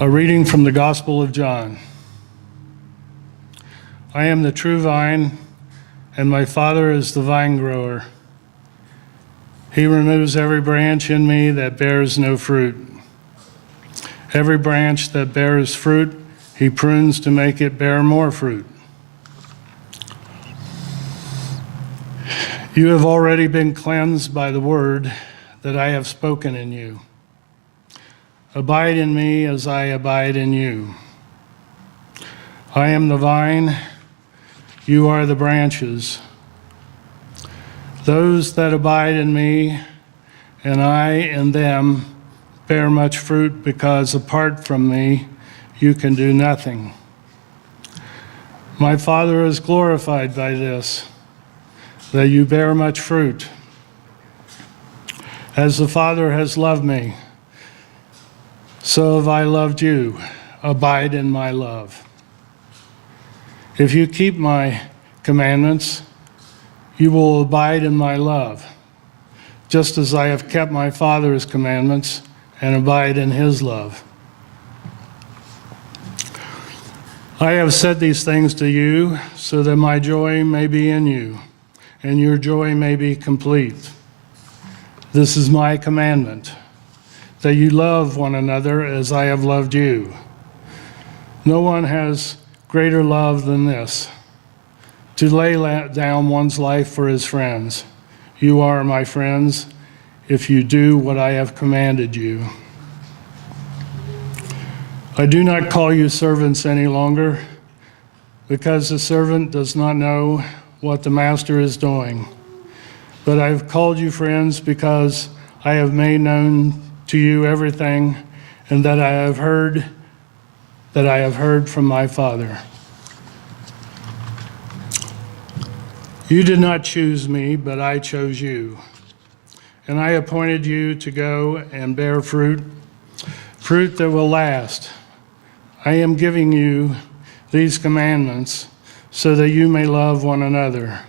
A reading from the Gospel of John. I am the true vine, and my Father is the vine grower. He removes every branch in me that bears no fruit. Every branch that bears fruit, he prunes to make it bear more fruit. You have already been cleansed by the word that I have spoken in you. Abide in me as I abide in you. I am the vine, you are the branches. Those that abide in me, and I in them, bear much fruit, because apart from me, you can do nothing. My Father is glorified by this, that you bear much fruit. As the Father has loved me, so have I loved you. Abide in my love. If you keep my commandments, you will abide in my love, just as I have kept my Father's commandments and abide in his love. I have said these things to you so that my joy may be in you and your joy may be complete. This is my commandment, that you love one another as I have loved you. No one has greater love than this, to lay down one's life for his friends. You are my friends if you do what I have commanded you. I do not call you servants any longer, because the servant does not know what the master is doing. But I have called you friends, because I have made known to you everything, and that I have heard from my Father. You did not choose me, but I chose you, and I appointed you to go and bear fruit that will last. I am giving you these commandments so that you may love one another.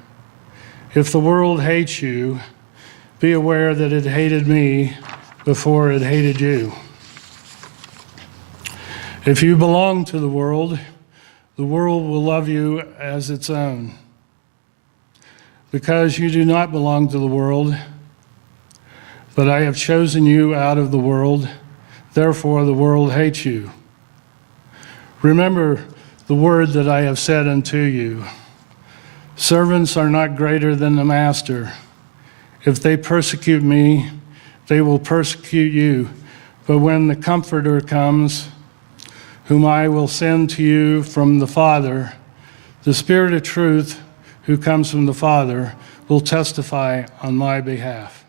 If the world hates you, be aware that it hated me before it hated you. If you belong to the world will love you as its own. Because you do not belong to the world, but I have chosen you out of the world, therefore the world hates you. Remember the word that I have said unto you. Servants are not greater than the master. If they persecute me, they will persecute you. But when the Comforter comes, whom I will send to you from the Father, the Spirit of truth, who comes from the Father, will testify on my behalf.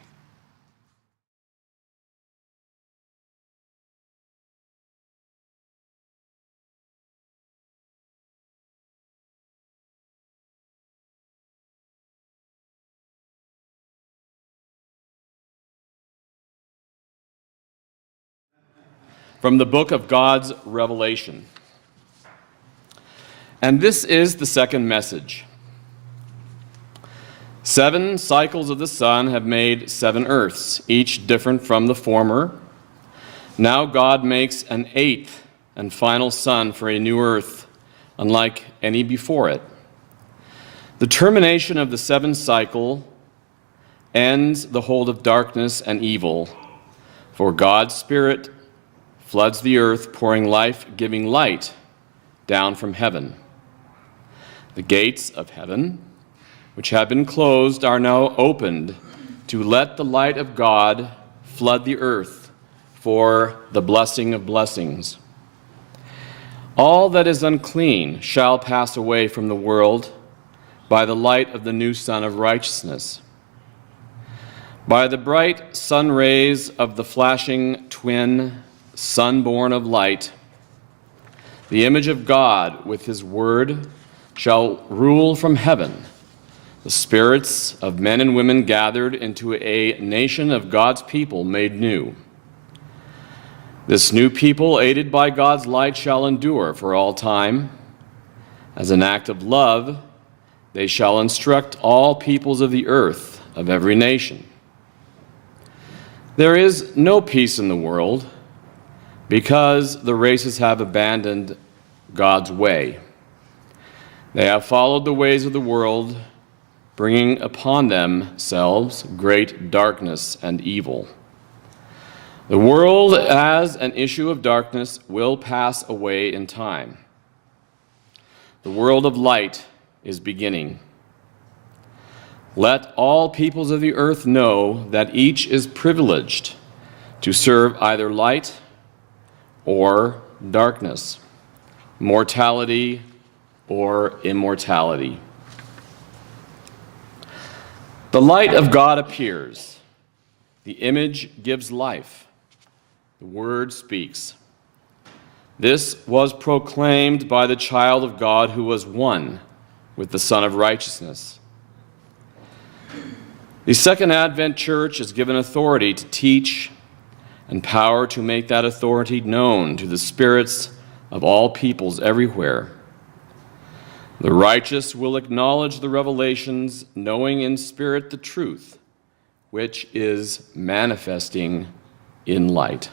From the book of God's Revelation. And this is the second message. 7 cycles of the sun have made 7 earths, each different from the former. Now God makes an 8th and final sun for a new earth, unlike any before it. The termination of the 7th cycle ends the hold of darkness and evil, for God's Spirit floods the earth, pouring life-giving light down from heaven. The gates of heaven, which have been closed, are now opened to let the light of God flood the earth for the blessing of blessings. All that is unclean shall pass away from the world by the light of the new Sun of righteousness. By the bright sun rays of the flashing twin Son born of light, the image of God with his word shall rule from heaven, the spirits of men and women gathered into a nation of God's people made new. This new people, aided by God's light, shall endure for all time. As an act of love, they shall instruct all peoples of the earth, of every nation. There is no peace in the world, because the races have abandoned God's way. They have followed the ways of the world, bringing upon themselves great darkness and evil. The world, as an issue of darkness, will pass away in time. The world of light is beginning. Let all peoples of the earth know that each is privileged to serve either light or darkness, mortality or immortality. The light of God appears. The image gives life. The word speaks. This was proclaimed by the child of God who was one with the Son of Righteousness. The Second Advent Church is given authority to teach and power to make that authority known to the spirits of all peoples everywhere. The righteous will acknowledge the revelations, knowing in spirit the truth, which is manifesting in light.